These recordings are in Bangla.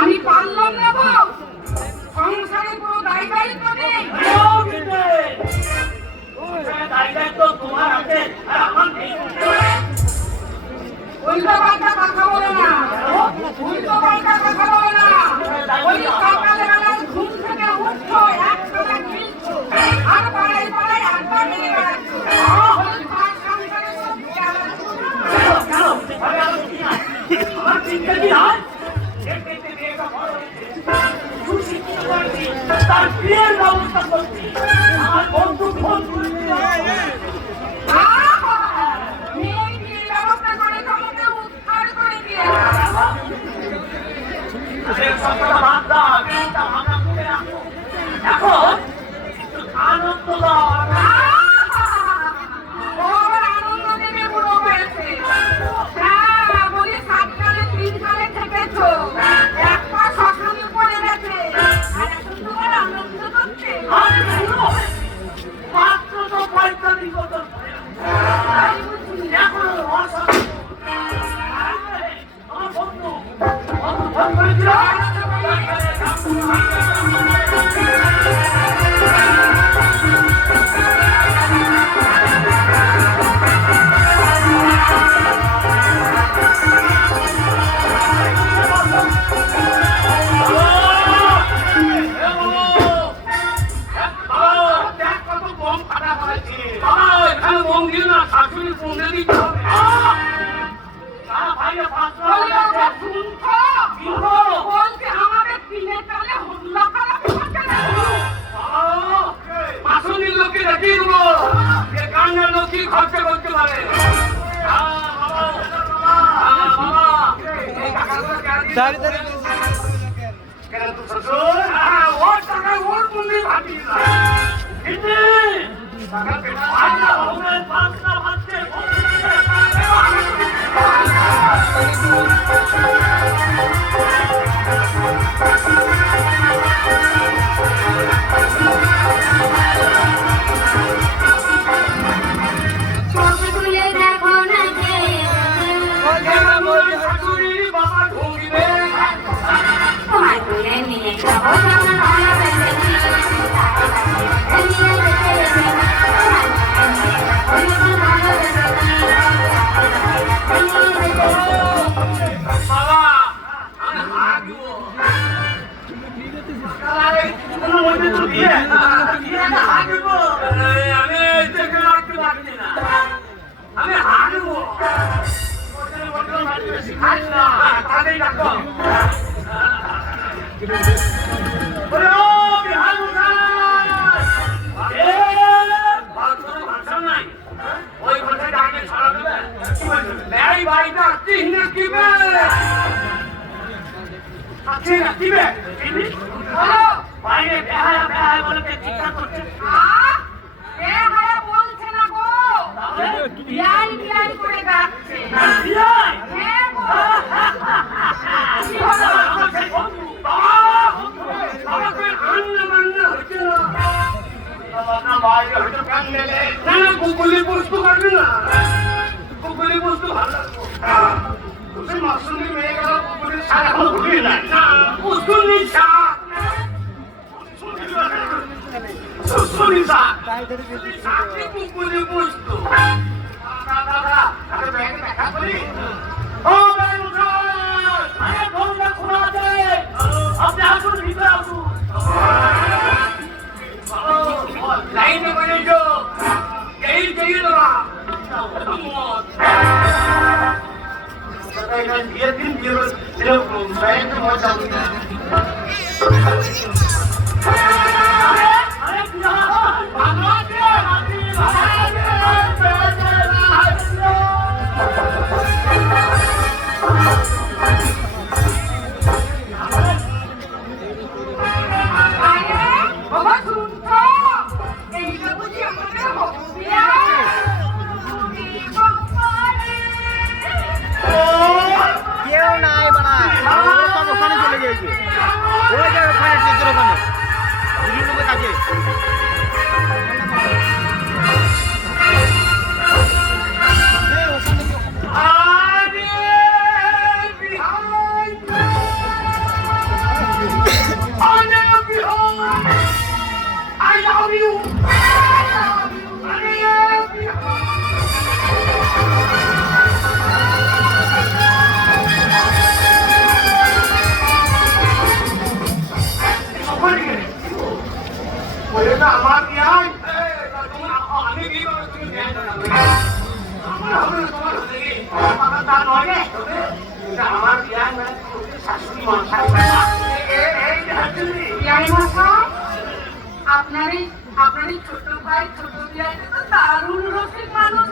আমি পারলাম না গো, সংসারে পুরো দায় দায়িত্ব নেই। উল্টো পাল্টা কথা বলো না, উল্টো পাল্টা কথা বলো না। ওই সকালবেলা ঘুম থেকে উঠছো, একসাথে গিলছো, আর পাড়ায় পাড়ায় আড্ডা মেরে বেড়াচ্ছো। তার বিয়ের ব্যবস্থা করছি। আমার বন্ধু ফোন করে এখন আনন্দ আনন্দ দেবে বুড়ো হয়েছে। হ্যাঁ বলি 7 সালে 3 সালে থেকেছো, এক পা শ্মশানে পড়ে গেছে, আর এখন তোমার আনন্দ করছে। মাত্র তো 45 বছর এখন আমার বন্ধু ফোন করেছিল। খরচা করতে পারে ওর টাকা ওর মন্দির ভাবি আমি হারবো ওই ভাষায় ডাকে ছড়া দেবে বাড়িটা চিহ্নে কিবে কিবে বাইরে বেহায়া বেহায়া বলে চিৎকার করছে। বেহায়া বলছে না গো, বিয়াই বিয়াই করে ডাকছে। বিয়াই? হ্যাঁ গো। কি হলো? আমাকে আন্না মান্না হচ্ছে না। বাইরে হয়তো কান নেলে না কুকুলি বস্তু কাটবে না, কুকুলি বস্তু ভালো লাগবো। তুমি মাসুমি মেয়ে গেল কুকুলির সার এখন ঘুরে নাই না কুকুলির সার কুকুলি বস্তু দাদা ব্যাগে দেখা করি। ও আরে ফোনটা খোলা আছে, আপনি আসুন ভিতরে আসুন। মজা আরে বাবা শুনছো এইটা বুঝি আমাদের হবিয়া কেউ নাই বানা সব ওখানে চলে গিয়েছে ওই যে ওখানে টিচার ওখানে দিল্লি লোকের কাছে I love you. আমার বিয়াই আমি কি করে তুমি আমার হবে তোমার হয়ে আমার তা নয় রে আমার বিয়াই মানে শাশুড়ি মা এই হাতুড়ি বিয়াই মশাই আপনারই ছোট ভাই ছোট বিয়াই তো দারুণ রসিক মানুষ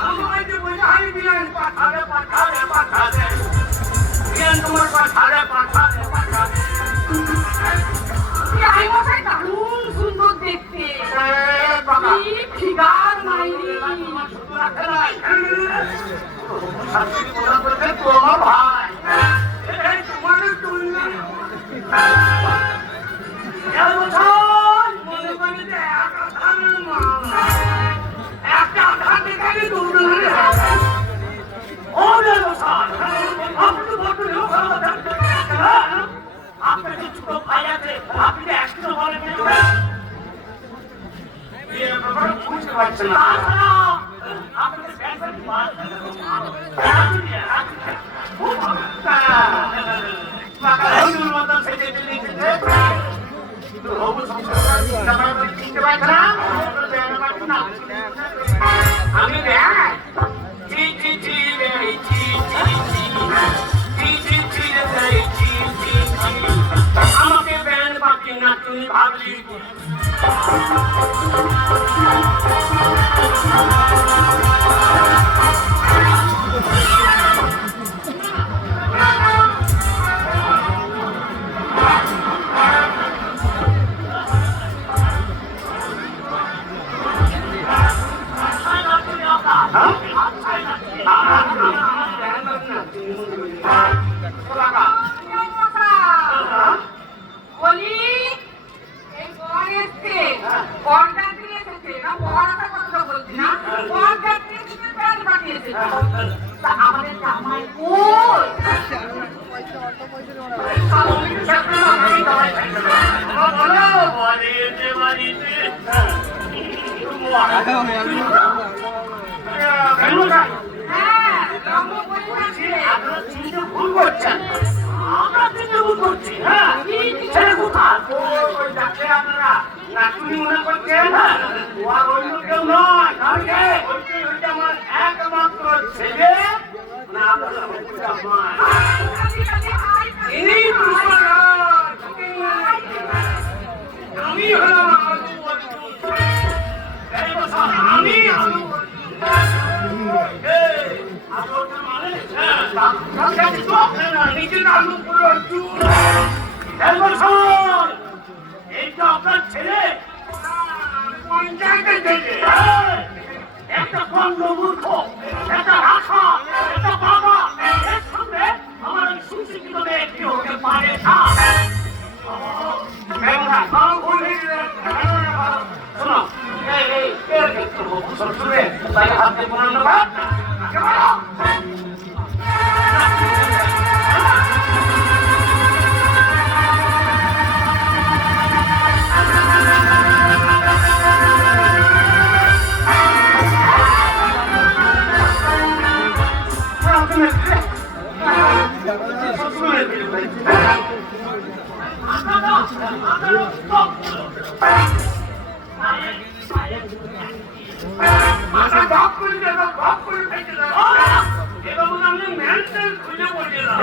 আমার যে বোঝাই বিয়াই পাঠালে বিয়াই তোমার পাঠালে বিয়াই মশাই দারুণ সুন্দর দেখতে কি ফিগার মাইরি শাশুড়ি মনে করছে তোমার ভাই এই তোমার তুলনা মনে করি যে একটা ধান দেখালে দৌড়ে ও আপনি তো বলতে আপনার যে ছোট ভাই আছে আপনি যে একশো বলেন বুঝতে পারছেন না আপনাদের আমি আমাকে ব্যান্ড পাচ্ছি না তুমি ভাবলি বলি এই বর এসছে বরযাত্রী এসেছে না বর আসার কথা বলছি না বরযাত্রী এসেছে প্যান্ট পাঠিয়েছে তা আমাদের জামাই কই হ্যাঁ ব্রহ্মপুরী আছে আপনারা চিনতে ভুল করছেন আমরা চিনতে ভুল করছি হ্যাঁ ছেলে কোথায় ওই যাকে আপনারা নাচুনি মনে করছেন ও আর অন্য কেউ নয় ওইটা আমার একমাত্র ছেলে না আপনারা হচ্ছে মা এই আমি হলাম আমি এইটা আপনার ছেলে একটা বন্ধ মূর্খ একটা রাখা একটা বাবা এর সঙ্গে আমার ওই সুশিক্ষিত ব্যক্তি হতে পারে না শোনো শ্বশুরে তাই হাতে পড়ানো মাথা ঢক করে দেবো, ঢক করে ফেলতে দেবো। এবার মনে হয় আমি মেন্টাল খুঁজে পড়ছিলাম।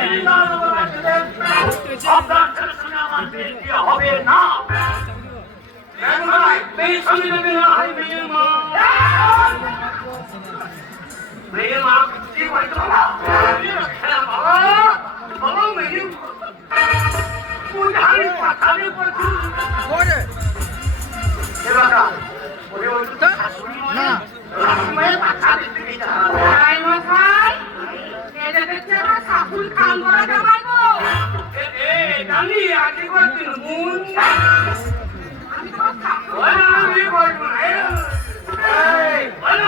এই দাও বাবা, বাচ্চাদের। আপনার ছেলে শুনে আমার বিয়ে দিয়ে হবে না। মেয়ের সঙ্গে নেবে না, হাই মেয়ের মা। মেয়ের মা কি বলতো বাবা? বাবা, বাবা মেয়ের তুই হাড়ি পাঠালে পড়ছি। না ভাই মশাই, এটা দেখছি আমার শাশুড়ি কান করা জামাই গো। আমি তোমার শাশুড়ি। ভালো